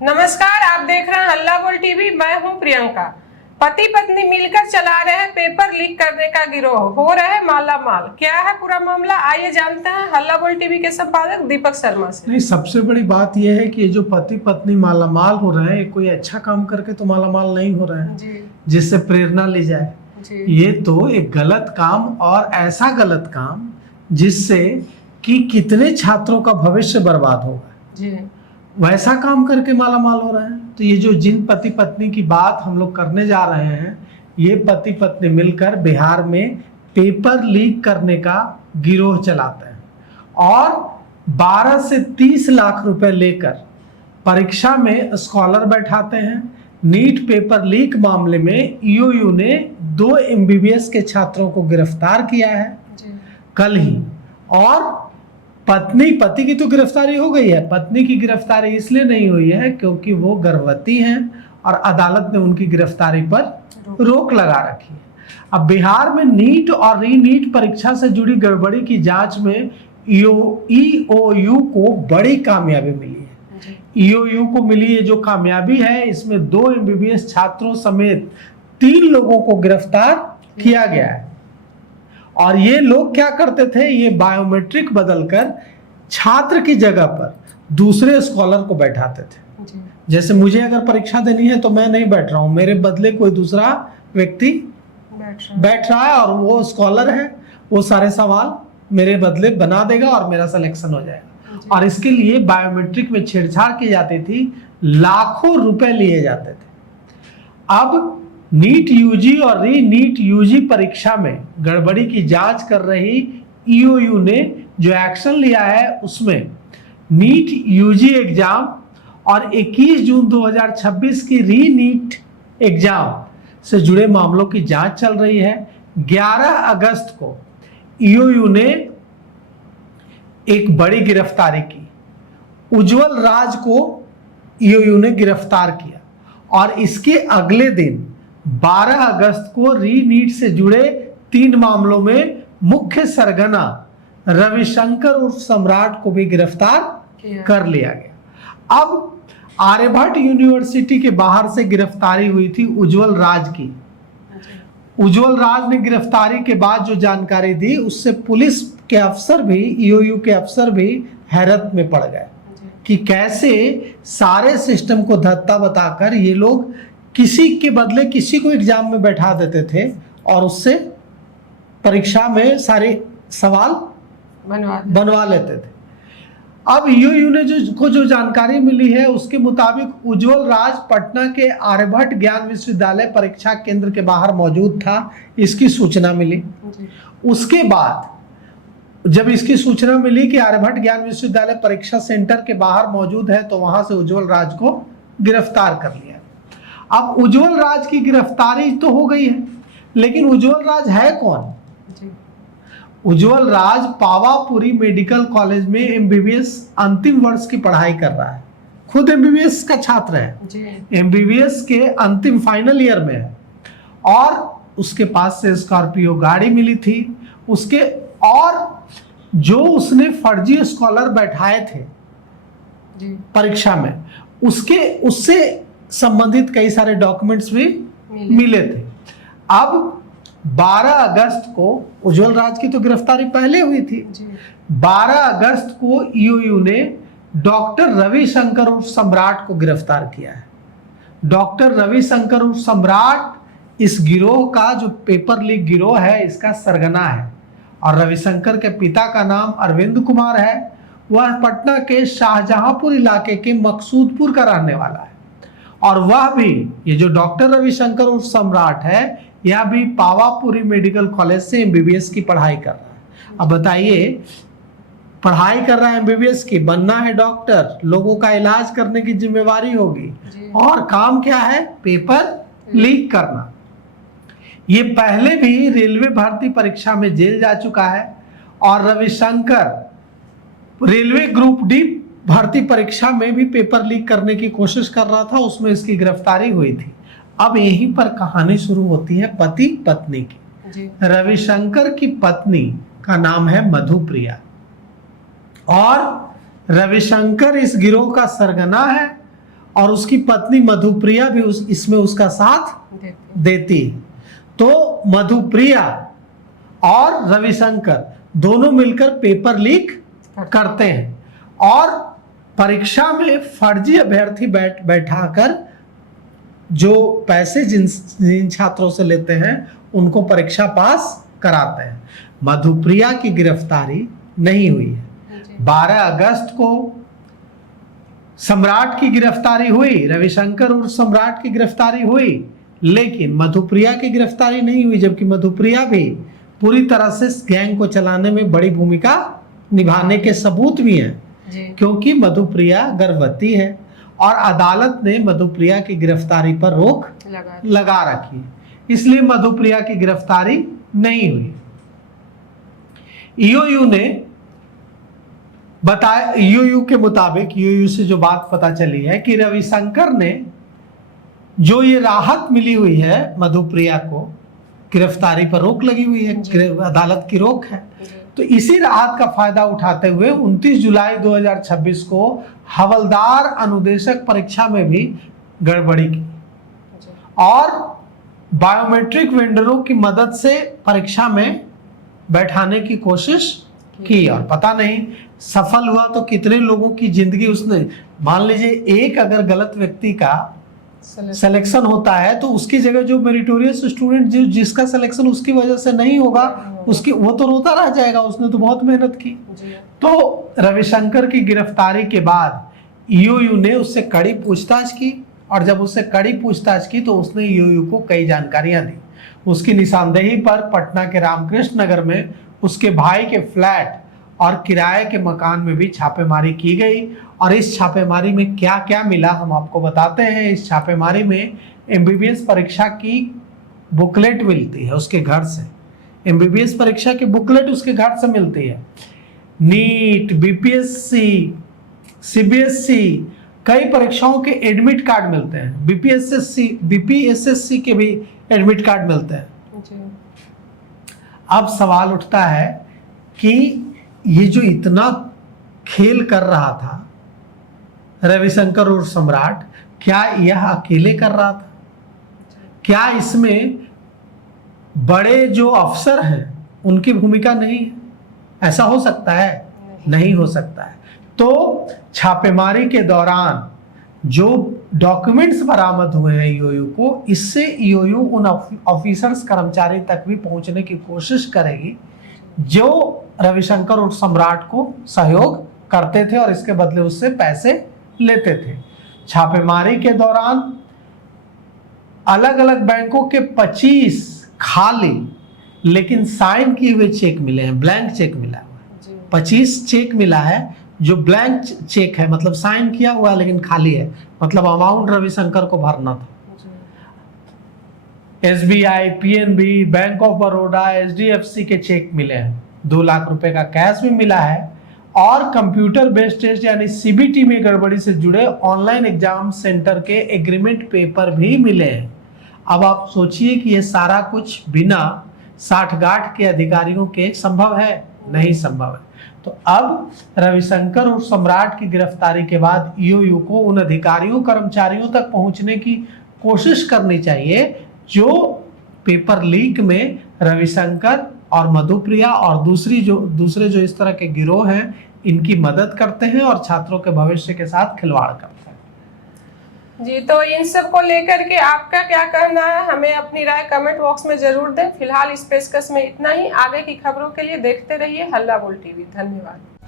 नमस्कार, आप देख रहे हैं हल्ला बोल टीवी। मैं हूं प्रियंका। पति पत्नी मिलकर चला रहे हैं पेपर लीक करने का गिरोह, हो रहे हैं माला माल। क्या है पूरा मामला, आइए जानते हैं हल्ला बोल टीवी के संपादक दीपक शर्मा से। नहीं, सबसे बड़ी बात यह है कि ये जो पति पत्नी मालामाल हो रहे हैं, ये कोई अच्छा काम करके तो मालामाल नहीं हो रहे हैं जिससे प्रेरणा ली जाए। ये तो एक गलत काम, और ऐसा गलत काम जिससे कि कितने छात्रों का भविष्य बर्बाद होगा, वैसा काम करके मालामाल हो रहे हैं। तो ये जो जिन पति पत्नी की बात हम लोग करने जा रहे हैं, ये पति पत्नी मिलकर बिहार में पेपर लीक करने का गिरोह चलाते हैं और 12 से 30 लाख रुपए लेकर परीक्षा में स्कॉलर बैठाते हैं। नीट पेपर लीक मामले में ईओयू ने 2 एमबीबीएस के छात्रों को गिरफ्तार किया है कल ही, और पति की तो गिरफ्तारी हो गई है। पत्नी की गिरफ्तारी इसलिए नहीं हुई है क्योंकि वो गर्भवती हैं और अदालत ने उनकी गिरफ्तारी पर रोक लगा रखी है। अब बिहार में नीट और री नीट परीक्षा से जुड़ी गड़बड़ी की जांच में ईओयू को बड़ी कामयाबी मिली है। ईओयू को मिली ये जो कामयाबी है, इसमें 2 एमबीबीएस छात्रों समेत 3 लोगों को गिरफ्तार किया गया है। और ये लोग क्या करते थे, ये बायोमेट्रिक बदलकर छात्र की जगह पर दूसरे स्कॉलर को बैठाते थे। जैसे मुझे अगर परीक्षा देनी है तो मैं नहीं बैठ रहा हूं, मेरे बदले कोई दूसरा व्यक्ति बैठ रहा है और वो स्कॉलर है, वो सारे सवाल मेरे बदले बना देगा और मेरा सिलेक्शन हो जाएगा। और इसके लिए बायोमेट्रिक में छेड़छाड़ की जाती थी, लाखों रुपए लिए जाते थे। अब नीट यूजी और री नीट यूजी परीक्षा में गड़बड़ी की जांच कर रही ईओयू ने जो एक्शन लिया है, उसमें नीट यूजी एग्जाम और 21 जून 2026 की री नीट एग्जाम से जुड़े मामलों की जांच चल रही है। 11 अगस्त को ईओयू ने एक बड़ी गिरफ्तारी की। उज्जवल राज को ईओयू ने गिरफ्तार किया और इसके अगले दिन 12 अगस्त को री नीट से जुड़े 3 मामलों में मुख्य सरगना रविशंकर उर्फ सम्राट को भी गिरफ्तार कर लिया गया। अब आर्यभट्ट यूनिवर्सिटी के बाहर से गिरफ्तारी हुई थी उज्जवल राज की। उज्जवल राज ने गिरफ्तारी के बाद जो जानकारी दी, उससे पुलिस के अफसर भी, ईओयू के अफसर भी हैरत में पड़ गए कि कैसे सारे सिस्टम को धत्ता बताकर ये लोग किसी के बदले किसी को एग्जाम में बैठा देते थे और उससे परीक्षा में सारे सवाल बनवा लेते थे। अब ईओयू ने जो जानकारी मिली है, उसके मुताबिक उज्जवल राज पटना के आर्यभट्ट ज्ञान विश्वविद्यालय परीक्षा केंद्र के बाहर मौजूद था। इसकी सूचना मिली। उसके बाद जब इसकी सूचना मिली कि आर्यभट्ट ज्ञान विश्वविद्यालय परीक्षा सेंटर के बाहर मौजूद है, तो वहां से उज्जवल राज को गिरफ्तार कर लिया। अब उज्जवल राज की गिरफ्तारी तो हो गई है, लेकिन उज्जवल राज है कौन? उज्जवल राज पावापुरी मेडिकल कॉलेज में एमबीबीएस अंतिम वर्ष की पढ़ाई कर रहा है। खुद एमबीबीएस का छात्र है, एमबीबीएस के अंतिम फाइनल ईयर में है। और उसके पास से स्कॉर्पियो गाड़ी मिली थी उसके, और जो उसने फर्जी स्कॉलर बैठाए थे परीक्षा में, उससे संबंधित कई सारे डॉक्यूमेंट्स भी मिले थे। अब 12 अगस्त को उज्जवल राज की तो गिरफ्तारी पहले हुई थी। 12 अगस्त को ईओयू ने डॉक्टर रविशंकर उर्फ सम्राट को गिरफ्तार किया है। डॉक्टर रविशंकर उर्फ सम्राट इस गिरोह का, जो पेपर लीक गिरोह है, इसका सरगना है। और रविशंकर के पिता का नाम अरविंद कुमार है। वह पटना के शाहजहांपुर इलाके के मकसूदपुर का रहने वाला है। और वह भी, ये जो डॉक्टर रविशंकर उर्फ सम्राट है, यह भी पावापुरी मेडिकल कॉलेज से एमबीबीएस की पढ़ाई कर रहा है। अब बताइए, पढ़ाई कर रहा है एमबीबीएस की, बनना है डॉक्टर, लोगों का इलाज करने की जिम्मेवारी होगी, और काम क्या है? पेपर लीक करना। ये पहले भी रेलवे भर्ती परीक्षा में जेल जा चुका है और रविशंकर रेलवे ग्रुप डी भर्ती परीक्षा में भी पेपर लीक करने की कोशिश कर रहा था, उसमें इसकी गिरफ्तारी हुई थी। अब यहीं पर कहानी शुरू होती है पति पत्नी की। रविशंकर की पत्नी का नाम है मधुप्रिया और रविशंकर इस गिरोह का सरगना है और उसकी पत्नी मधुप्रिया भी इसमें उसका साथ देती है। तो मधुप्रिया और रविशंकर दोनों मिलकर पेपर लीक करते हैं और परीक्षा में फर्जी अभ्यर्थी बैठाकर जो पैसे जिन छात्रों से लेते हैं उनको परीक्षा पास कराते हैं। मधुप्रिया की गिरफ्तारी नहीं हुई है। 12 अगस्त को सम्राट की गिरफ्तारी हुई, रविशंकर और सम्राट की गिरफ्तारी हुई, लेकिन मधुप्रिया की गिरफ्तारी नहीं हुई, जबकि मधुप्रिया भी पूरी तरह से गैंग को चलाने में बड़ी भूमिका निभाने के सबूत भी हैं, क्योंकि मधुप्रिया गर्भवती है और अदालत ने मधुप्रिया की गिरफ्तारी पर रोक लगा रखी, इसलिए मधुप्रिया की गिरफ्तारी नहीं हुई। ईओयू ने बताया, ईओयू के मुताबिक, ईओयू से जो बात पता चली है कि रविशंकर ने जो ये राहत मिली हुई है मधुप्रिया को, गिरफ्तारी पर रोक लगी हुई है, अदालत की रोक है, तो इसी राहत का फायदा उठाते हुए 29 जुलाई 2026 को हवलदार अनुदेशक परीक्षा में भी गड़बड़ी की और बायोमेट्रिक वेंडरों की मदद से परीक्षा में बैठाने की कोशिश की और पता नहीं सफल हुआ तो कितने लोगों की जिंदगी उसने, मान लीजिए एक अगर गलत व्यक्ति का सिलेक्शन होता है तो उसकी जगह जो मेरिटोरियस स्टूडेंट जिसका सिलेक्शन उसकी वजह से नहीं होगा, उसकी वो तो रोता रह जाएगा, उसने तो बहुत मेहनत की। तो रविशंकर की गिरफ्तारी के बाद ईओयू ने उससे कड़ी पूछताछ की और जब उससे कड़ी पूछताछ की तो उसने ईओयू को कई जानकारियां दी। उसकी निशानदेही पर पटना के रामकृष्ण नगर में उसके भाई के फ्लैट और किराए के मकान में भी छापेमारी की गई और इस छापेमारी में क्या क्या मिला हम आपको बताते हैं। इस छापेमारी में एमबीबीएस परीक्षा की बुकलेट मिलती है उसके घर से, एमबीबीएस परीक्षा की बुकलेट उसके घर से मिलती है। नीट, बीपीएससी, सीबीएसई कई परीक्षाओं के एडमिट कार्ड मिलते हैं, बीपीएसएससी के भी एडमिट कार्ड मिलते हैं। अब सवाल उठता है कि ये जो इतना खेल कर रहा था रविशंकर और सम्राट, क्या यह अकेले कर रहा था? क्या इसमें बड़े जो अफसर हैं उनकी भूमिका नहीं है? ऐसा हो सकता है? नहीं हो सकता है। तो छापेमारी के दौरान जो डॉक्यूमेंट्स बरामद हुए हैं ईओयू को, इससे ईओयू उन ऑफिसर्स कर्मचारी तक भी पहुंचने की कोशिश करेगी जो रविशंकर और सम्राट को सहयोग करते थे और इसके बदले उससे पैसे लेते थे। छापेमारी के दौरान अलग अलग बैंकों के 25 खाली लेकिन साइन किए हुए चेक मिले हैं, ब्लैंक चेक मिला हुआ है। 25 चेक मिला है जो ब्लैंक चेक है, मतलब साइन किया हुआ लेकिन खाली है, मतलब अमाउंट रविशंकर को भरना था। SBI, PNB, bank of Baroda, HDFC के चेक मिले हैं। 2 लाख रुपए का कैश भी मिला है और कंप्यूटर बेस्ड टेस्ट यानी सीबीटी में गड़बड़ी से जुड़े ऑनलाइन एग्जाम सेंटर के एग्रीमेंट पेपर भी मिले हैं। अब आप सोचिए कि ये सारा कुछ बिना साठगांठ के अधिकारियों के संभव है? नहीं संभव है। तो अब रविशंकर और सम्राट की गिरफ्तारी के बाद ईओयू को उन अधिकारियों कर्मचारियों तक पहुंचने की कोशिश करनी चाहिए जो पेपर लीक में रविशंकर और मधुप्रिया और दूसरे जो इस तरह के गिरोह हैं इनकी मदद करते हैं और छात्रों के भविष्य के साथ खिलवाड़ करते हैं। जी, तो इन सब को लेकर के आपका क्या कहना है, हमें अपनी राय कमेंट बॉक्स में जरूर दें। फिलहाल इस पेशकश में इतना ही। आगे की खबरों के लिए देखते रहिए हल्ला बोल टीवी। धन्यवाद।